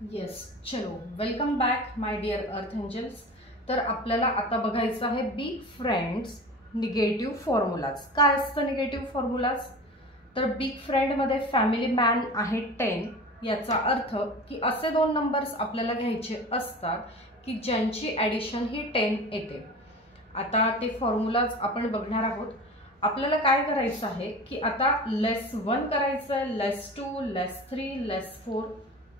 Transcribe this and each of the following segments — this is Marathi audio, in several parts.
येस, चलो वेलकम बॅक माय डिअर अर्थ एंजल्स। तर आपल्याला आता बघायचं आहे बिग फ्रेंड्स निगेटिव्ह फॉर्म्युलाज। काय असतं निगेटिव्ह फॉर्म्युलाज? तर बिग फ्रेंड मध्ये फॅमिली मॅन आहे 10, याचा अर्थ की असे दोन नंबर्स आपल्याला घ्यायचे असतात की ज्यांची ॲडिशन ही 10 येते। आता ते फॉर्म्युलाज आपण बघणार आहोत। आपल्याला काय करायचं आहे की आता -1 करायचं आहे, -2, -3, -4,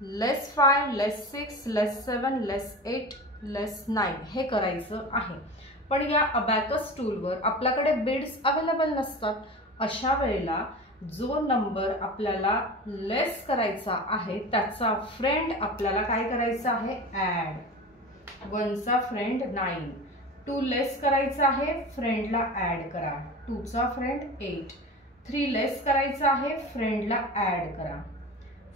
-5, -6, -7, -8, -9 हे करायचं आहे। पण या अबॅकस टूलवर आपल्याकडे बिड्स अवेलेबल नसतात। अशा वेळेला जो नंबर आपल्याला लेस करायचा आहे त्याचा फ्रेंड आपल्याला काय करायचा आहे, ॲड। 1 चा फ्रेंड 9, 2 लेस करायचा आहे, फ्रेंडला ॲड करा, 2 चा फ्रेंड 8, 3 लेस करायचा आहे, फ्रेंडला ॲड करा,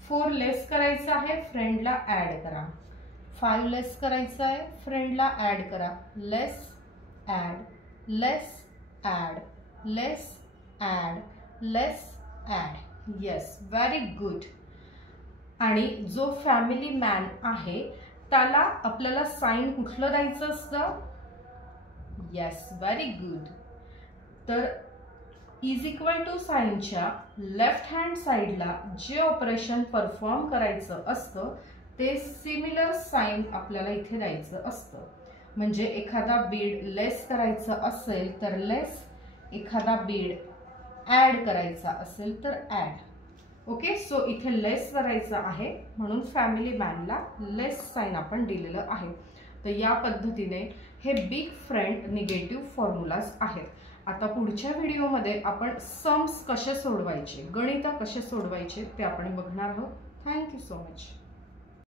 4 लेस करायचा आहे, फ्रेंडला ॲड करा, 5 लेस करायचा आहे, फ्रेंडला ॲड करा, लेस ॲड, लेस ॲड, लेस ॲड, लेस ॲड। Yes, very good. आणि जो फॅमिली मॅन आहे त्याला आपल्याला साइन कुठलं द्यायचं असतं? Yes, very good. तर इज इक्वल टू साइनच्या लेफ्ट हँड साइडला जे ऑपरेशन परफॉर्म करायचं असतं ते सिमिलर साइन आपल्याला इथे द्यायचं असतं। म्हणजे एखादा बीड लेस करायचं असेल तर लेस, एखादा बीड ॲड करायचा असेल तर ॲड। ओके, सो इथे लेस करायचं आहे म्हणून फॅमिली मॅनला लेस साइन आपण दिलेलं आहे। तर या पद्धतीने हे बिग फ्रेंड निगेटिव्ह फॉर्म्युलाज आहेत। आता पुढच्या व्हिडिओमध्ये आपण सम्स कसे सोडवायचे, गणित कसे सोडवायचे ते आपण बघणार आहोत। Thank you so much.